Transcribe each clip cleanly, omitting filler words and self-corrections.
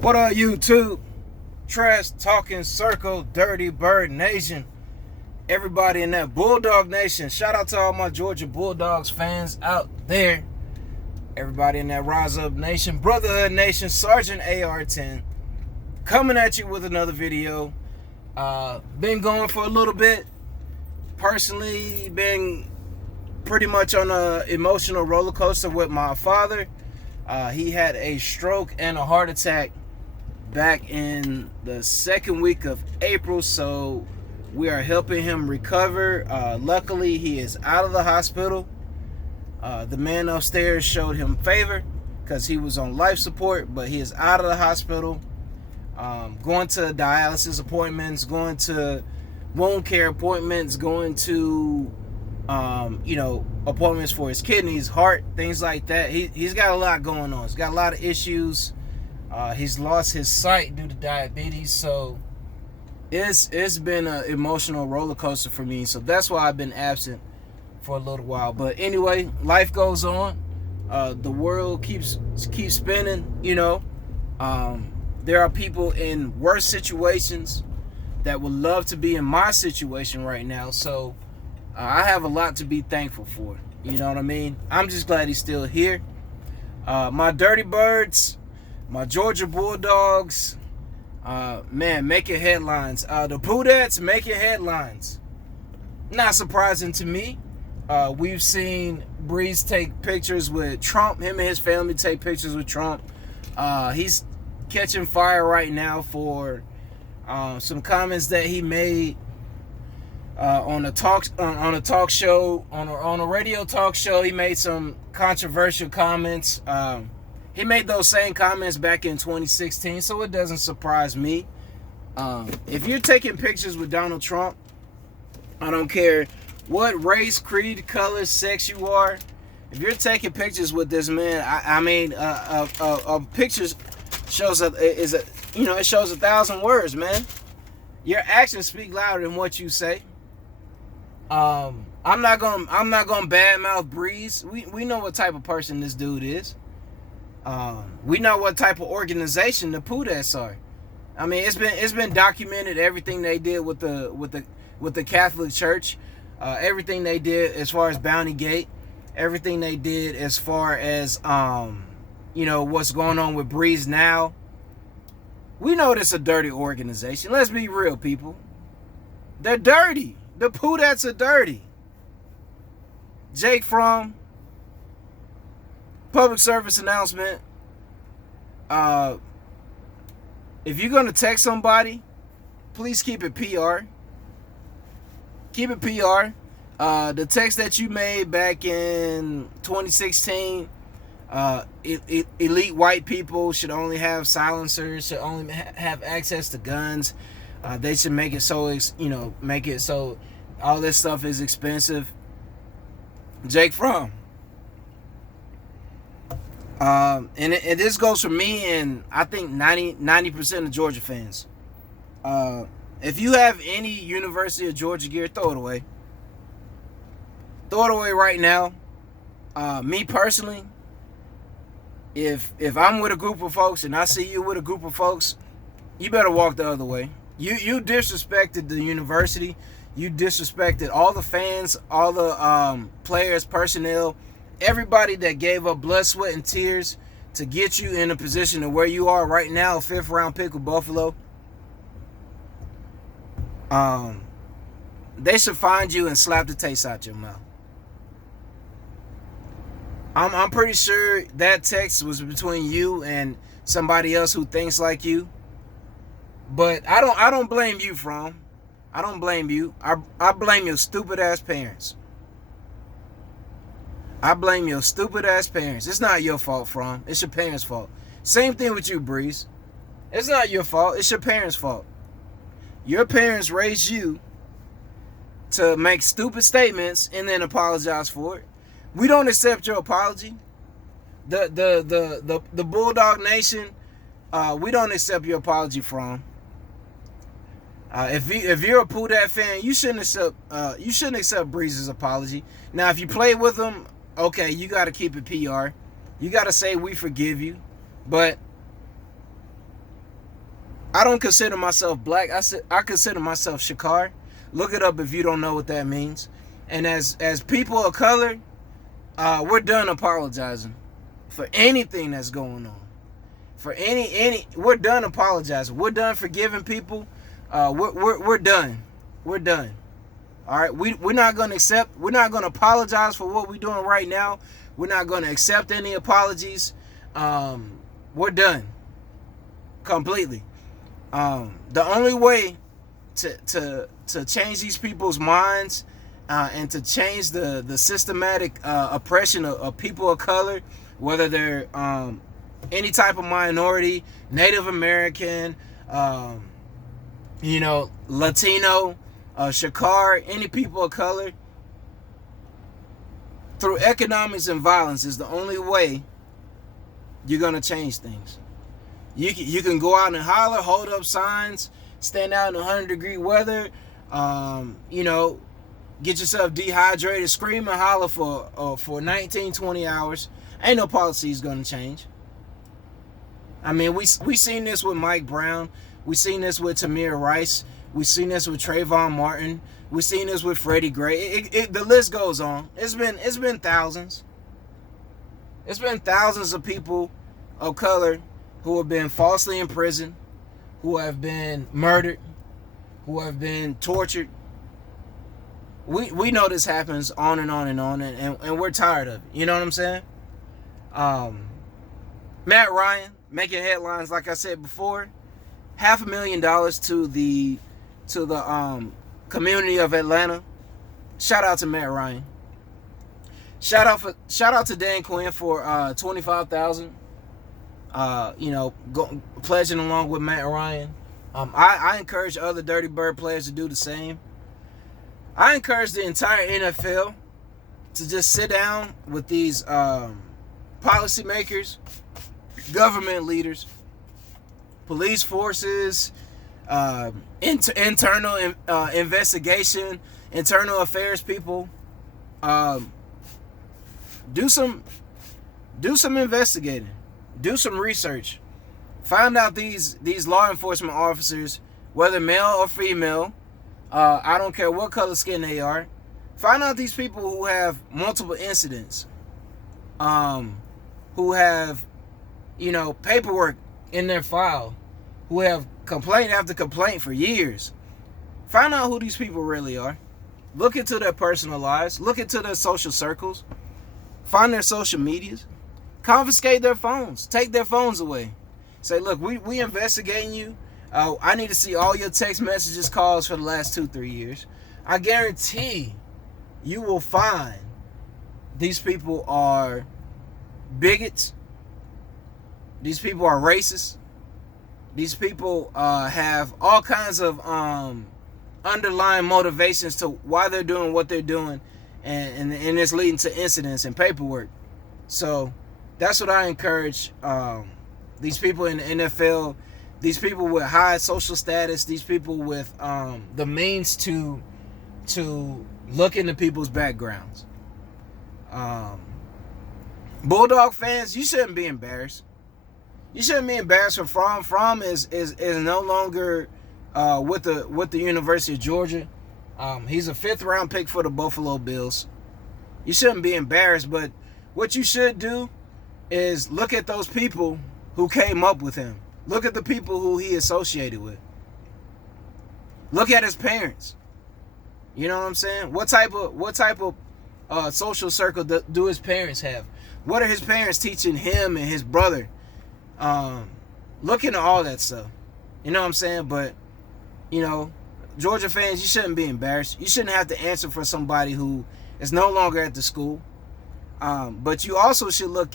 What up, YouTube? Trash Talking Circle, Dirty Bird Nation. Everybody in that Bulldog Nation. Shout out to all my Georgia Bulldogs fans out there. Everybody in that Rise Up Nation, Brotherhood Nation, Sergeant AR-10. Coming at you with another video. Been going for a little bit. Personally, been pretty much on an emotional roller coaster with my father. He had a stroke and a heart attack back in the second week of April, so we are helping him recover. Luckily, he is out of the hospital. The man upstairs showed him favor because he was on life support, but he is out of the hospital. Going to dialysis appointments, going to wound care appointments, going to appointments for his kidneys, heart, things like that. He's got a lot going on. He's got a lot of issues. He's lost his sight due to diabetes, so it's been an emotional roller coaster for me. So that's why I've been absent for a little while. But anyway, life goes on. The world keeps spinning. There are people in worse situations that would love to be in my situation right now. So I have a lot to be thankful for. You know what I mean? I'm just glad he's still here. My Dirty Birds, my Georgia Bulldogs, making headlines. The Pudettes making headlines. Not surprising to me. We've seen Brees take pictures with Trump. Him and his family take pictures with Trump. He's catching fire right now for some comments that he made on a talk show, on a radio talk show. He made some controversial comments. He made those same comments back in 2016, so it doesn't surprise me. If you're taking pictures with Donald Trump, I don't care what race, creed, color, sex you are. If you're taking pictures with this man, a picture shows it shows 1,000 words, man. Your actions speak louder than what you say. I'm not gonna badmouth Brees. We know what type of person this dude is. We know what type of organization the Pudettes are. I mean, it's been documented, everything they did with the Catholic Church, everything they did as far as Bounty Gate, everything they did as far as what's going on with Brees now. We know this is a dirty organization. Let's be real, people. They're dirty. The Pudettes are dirty. Jake Fromm, public service announcement. If you're gonna text somebody, please keep it PR. Keep it PR. The text that you made back in 2016, elite white people should only have silencers, should only have access to guns. They should make it so all this stuff is expensive. Jake Fromm. And this goes for me and I think 90% of Georgia fans. If you have any University of Georgia gear, throw it away. Throw it away right now. Me personally, if I'm with a group of folks and I see you with a group of folks, you better walk the other way. You disrespected the university. You disrespected all the fans, all the players, personnel, everybody that gave up blood, sweat, and tears to get you in a position of where you are right now, 5th round pick with Buffalo. They should find you and slap the taste out your mouth. I'm pretty sure that text was between you and somebody else who thinks like you. But I don't blame you, Fromm. I don't blame you. I blame your stupid ass parents. I blame your stupid ass parents. It's not your fault, Fromm. It's your parents' fault. Same thing with you, Brees. It's not your fault. It's your parents' fault. Your parents raised you to make stupid statements and then apologize for it. We don't accept your apology. The Bulldog Nation, we don't accept your apology, Fromm. If you're a Pudette fan, you shouldn't accept Brees' apology. Now, if you play with him, okay, you got to keep it PR. You got to say we forgive you. But I don't consider myself black. I consider myself Shakar. Look it up if you don't know what that means. And as people of color, we're done apologizing for anything that's going on. For we're done apologizing. We're done forgiving people. We're done. We're done. All right. We're not going to accept. We're not going to apologize for what we're doing right now. We're not going to accept any apologies. We're done completely. The only way to change these people's minds and to change the systematic oppression of people of color, whether they're any type of minority, Native American, Latino, Shakar, any people of color, through economics and violence is the only way you're gonna change things. You can go out and holler, hold up signs, stand out in 100-degree weather, get yourself dehydrated, scream and holler for 19, 20 hours. Ain't no policies gonna change. I mean, we seen this with Mike Brown. We seen this with Tamir Rice. We seen this with Trayvon Martin. We seen this with Freddie Gray. The list goes on. It's been thousands. It's been thousands of people of color who have been falsely imprisoned, who have been murdered, who have been tortured. We know this happens on and on and on, and we're tired of it. You know what I'm saying? Matt Ryan making headlines, like I said before. $500,000 to the community of Atlanta. Shout out to Matt Ryan. Shout out to Dan Quinn for $25,000. Pledging along with Matt Ryan. I encourage other Dirty Bird players to do the same. I encourage the entire NFL to just sit down with these policymakers, government leaders, police forces, internal investigation, internal affairs people. Do some investigating. Do some research. Find out these law enforcement officers, whether male or female, I don't care what color skin they are. Find out these people who have multiple incidents, who have, paperwork in their file, who have complaint after complaint for years. Find out who these people really are. Look into their personal lives. Look into their social circles. Find their social medias. Confiscate their phones. Take their phones away. Say, look, we investigating you. I need to see all your text messages, calls for the last 2-3 years. I guarantee you will find these people are bigots. These people are racist. These people have all kinds of underlying motivations to why they're doing what they're doing, and it's leading to incidents and paperwork. So that's what I encourage these people in the NFL, these people with high social status, these people with the means to look into people's backgrounds. Bulldog fans, you shouldn't be embarrassed. You shouldn't be embarrassed for Fromm. Fromm is no longer with the University of Georgia. He's a 5th round pick for the Buffalo Bills. You shouldn't be embarrassed, but what you should do is look at those people who came up with him. Look at the people who he associated with. Look at his parents. You know what I'm saying? What type of social circle do his parents have? What are his parents teaching him and his brother? Look into all that stuff. You know what I'm saying? But, Georgia fans, you shouldn't be embarrassed. You shouldn't have to answer for somebody who is no longer at the school. But you also should look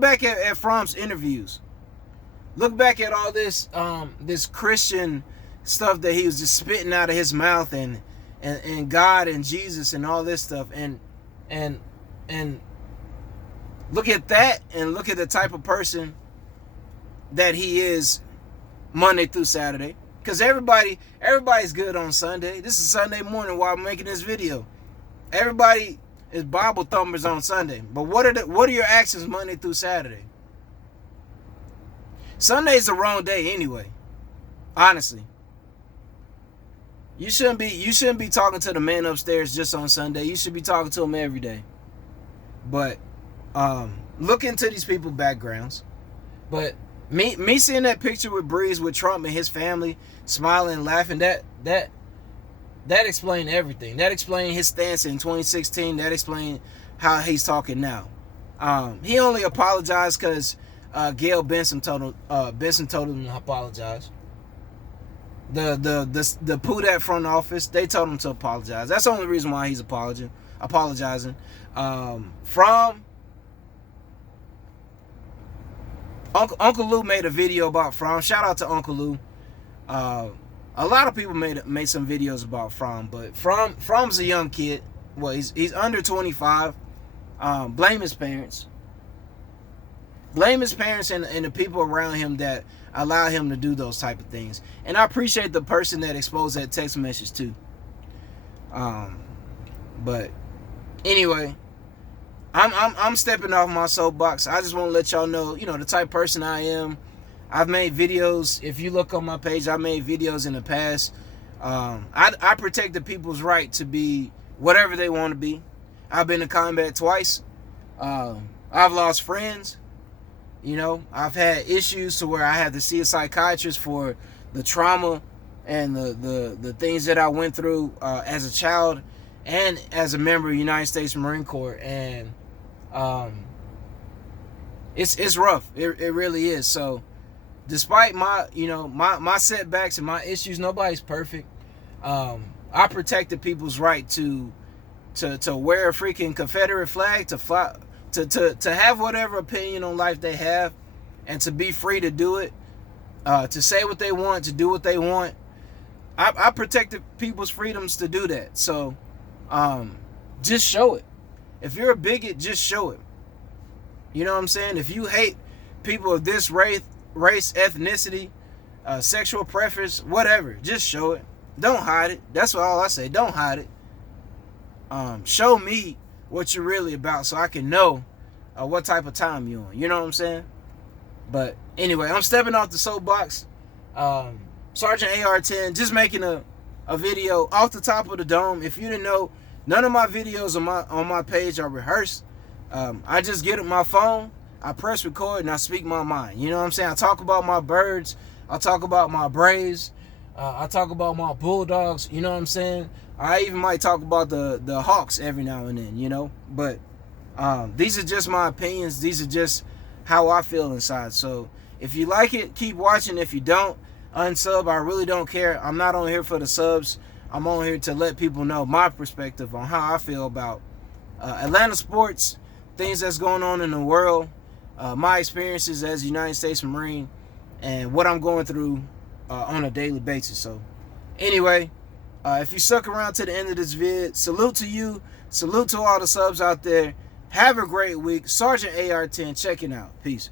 back at Fromm's interviews. Look back at all this Christian stuff that he was just spitting out of his mouth, and God and Jesus and all this stuff, and look at that, and look at the type of person that he is Monday through Saturday. Because everybody's good on Sunday. This is Sunday morning while I'm making this video. Everybody is Bible thumpers on Sunday. But what are your actions Monday through Saturday? Sunday's the wrong day anyway. Honestly. You shouldn't be talking to the man upstairs just on Sunday. You should be talking to him every day. But look into these people's backgrounds. But me seeing that picture with Brees with Trump and his family smiling and laughing, that explained everything. That explained his stance in 2016. That explained how he's talking now. He only apologized because Gail Benson told him to apologize. The Poodat front office, they told him to apologize. That's the only reason why he's apologizing. Fromm, Uncle Lou made a video about Fromm. Shout out to Uncle Lou. A lot of people made some videos about Fromm, but Fromm's a young kid. Well, he's under 25. Blame his parents. Blame his parents and the people around him that allow him to do those type of things. And I appreciate the person that exposed that text message too. But anyway, I'm stepping off my soapbox. I just want to let y'all know, the type of person I am. I've made videos. If you look on my page, I made videos in the past. I protect the people's right to be whatever they want to be. I've been to combat twice. I've lost friends. I've had issues to where I had to see a psychiatrist for the trauma and the things that I went through as a child and as a member of the United States Marine Corps. And it's rough. It really is. So despite my setbacks and my issues, nobody's perfect. I protected people's right to wear a freaking Confederate flag, to fly, to have whatever opinion on life they have, and to be free to do it, to say what they want, to do what they want. I protected people's freedoms to do that. So just show it. If you're a bigot, just show it. You know what I'm saying? If you hate people of this race, ethnicity, sexual preference, whatever, just show it. Don't hide it. That's all I say. Don't hide it. Show me what you're really about so I can know what type of time you're on. You know what I'm saying? But anyway, I'm stepping off the soapbox. Sergeant AR-10, just making a video off the top of the dome. If you didn't know, none of my videos on my page are rehearsed. I just get my phone, I press record, and I speak my mind. You know what I'm saying? I talk about my birds. I talk about my Braves. I talk about my Bulldogs. You know what I'm saying? I even might talk about the Hawks every now and then, But these are just my opinions. These are just how I feel inside. So if you like it, keep watching. If you don't, unsub. I really don't care. I'm not on here for the subs. I'm on here to let people know my perspective on how I feel about Atlanta sports, things that's going on in the world, my experiences as a United States Marine, and what I'm going through on a daily basis. So anyway, if you stuck around to the end of this vid, salute to you. Salute to all the subs out there. Have a great week. Sergeant AR-10 checking out. Peace.